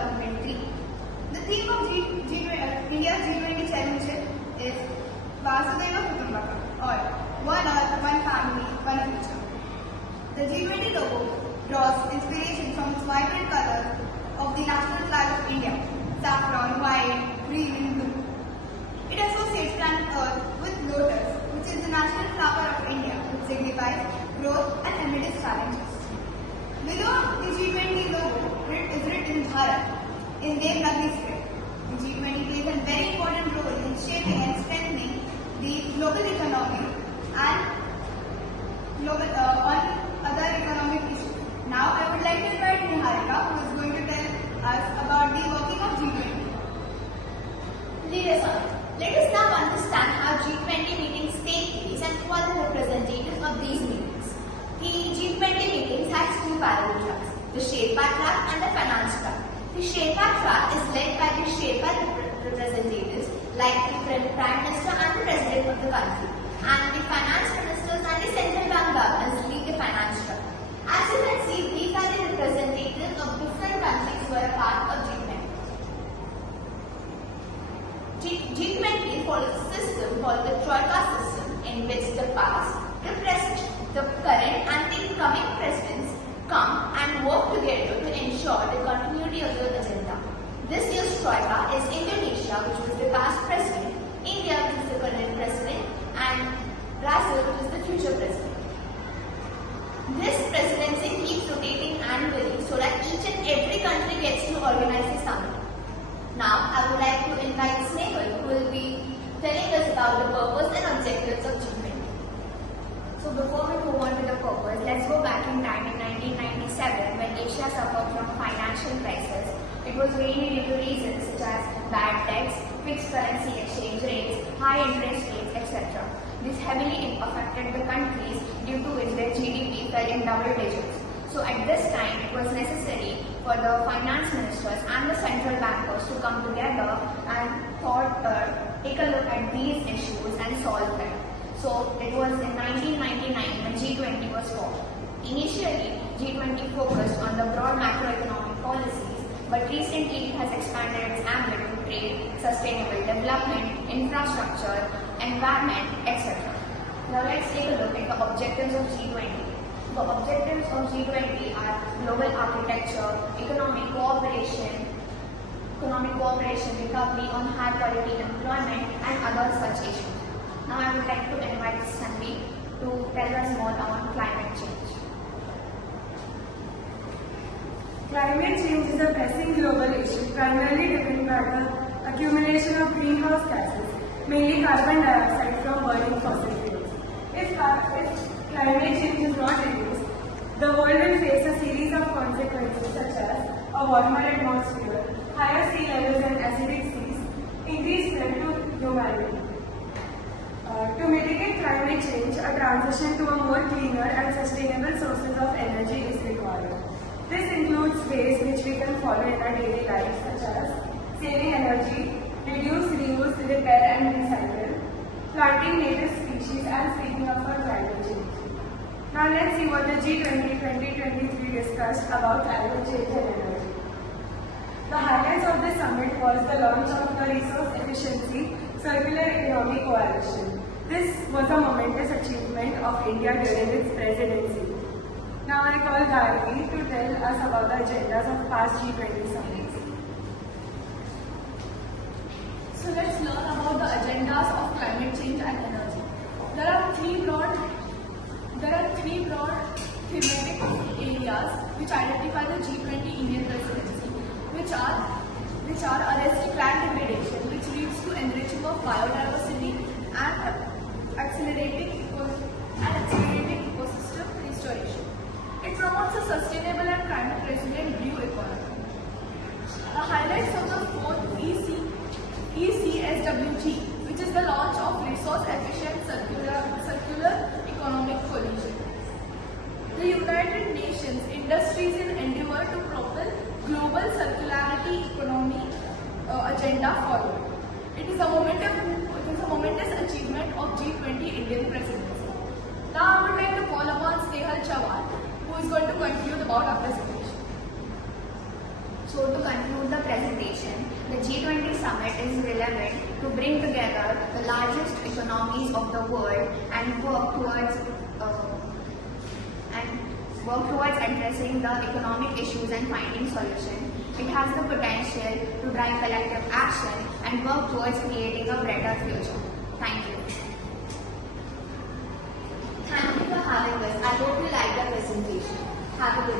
2023. The theme of India's G20 chairmanship is Vasudhaiva Kutumbakam, or One Earth, One Family, One Future. The G20 logo draws inspiration from its vibrant colors of the national flag of India, saffron, white, green and blue. It associates planet Earth with lotus, which is the national flower of India, which signifies growth and amidst challenges. Below the G20 logo is written Bharat in Devnagari script. The G20 plays a very important role in shaping and strengthening the global economy and on other economic issues. Now I would like to invite Niharika, who is going to tell us about the working of G20. Leaders on. Let us now understand how G20 meetings take place and who are the representatives of these meetings. The G20 meetings has two parallel tracks, the Sherpa track and the Finance track. The Sherpa track is led by the Sherpa representatives like the Prime Minister and the President of the country, and the Finance Ministers and the Central Bank governors lead the Finance track. As you can see, these are the representatives of different countries who are a part of G20. G20 follows a system called the Troika system, in which the past, the present, the current and the coming presidents come and work together to ensure the continuity of the agenda. This year's Troika is Indonesia, which was the past president, India, which is the current president, and Brazil, which is the future president. This presidency keeps rotating annually so that each and every country gets to organize the summit. Now, I would like to invite Snehal, who will be telling us about the purpose and objectives of G20. So before we move on to the purpose, let's go back in time in 1997 when Asia suffered from financial crisis. It was mainly due to reasons such as bad debts, fixed currency exchange rates, high interest rates, etc. This heavily affected the countries due to which their GDP fell in double digits. So at this time, it was necessary for the finance ministers and the central bankers to come together and take a look at these issues and solve them. So it was in 1999 when G20 was formed. Initially, G20 focused on the broad macroeconomic policies, but recently it has expanded its ambit to trade, sustainable development, infrastructure, environment, etc. Now let's take a look at the objectives of G20. The objectives of G20 are global architecture, economic cooperation, recovery on high quality employment and other such issues. Now I would like to invite Sanvie to tell us more on climate change. Climate change is a pressing global issue primarily driven by the accumulation of greenhouse gases, mainly carbon dioxide from burning fossil fuels. If climate change is not reduced, the world will face a series of consequences such as a warmer atmosphere, higher sea levels and acidic seas, increased threat to humanity. To mitigate climate change, a transition to a more cleaner and sustainable sources of energy is required. This includes ways which we can follow in our daily lives such as saving energy, reduce, reuse, repair and recycle, planting native species and speaking up for climate change. Now let's see what the G20 2023 discussed about climate change and energy. The highlights of the summit was the launch of the Resource Efficiency Circular Economy Coalition. This was a momentous achievement of India during its presidency. Now I call Gargi to tell us about the agendas of past G20 summits. So let's learn about the agendas of climate change and energy. There are three broad thematic areas which identify the G20 Indian presidency, which are arresting land degradation, which leads to enriching of biodiversity and accelerating ecosystem restoration. It promotes a sustainable and climate resilient blue economy. The highlights of the fourth ECSWG, which is the launch of resource efficient circular economic coalition. The United Nations industries in endeavor to propel global circularity economy agenda forward. It is a momentous achievement of G20 Indian presidency. Now I would like to call upon Snehal who is going to conclude about our presentation. So to conclude the presentation, the G20 summit is relevant to bring together the largest economies of the world and work towards addressing the economic issues and finding solutions. It has the potential to drive collective action and work towards creating a better future. Thank you. Thank you for having us. I hope you liked the presentation. Have a good day.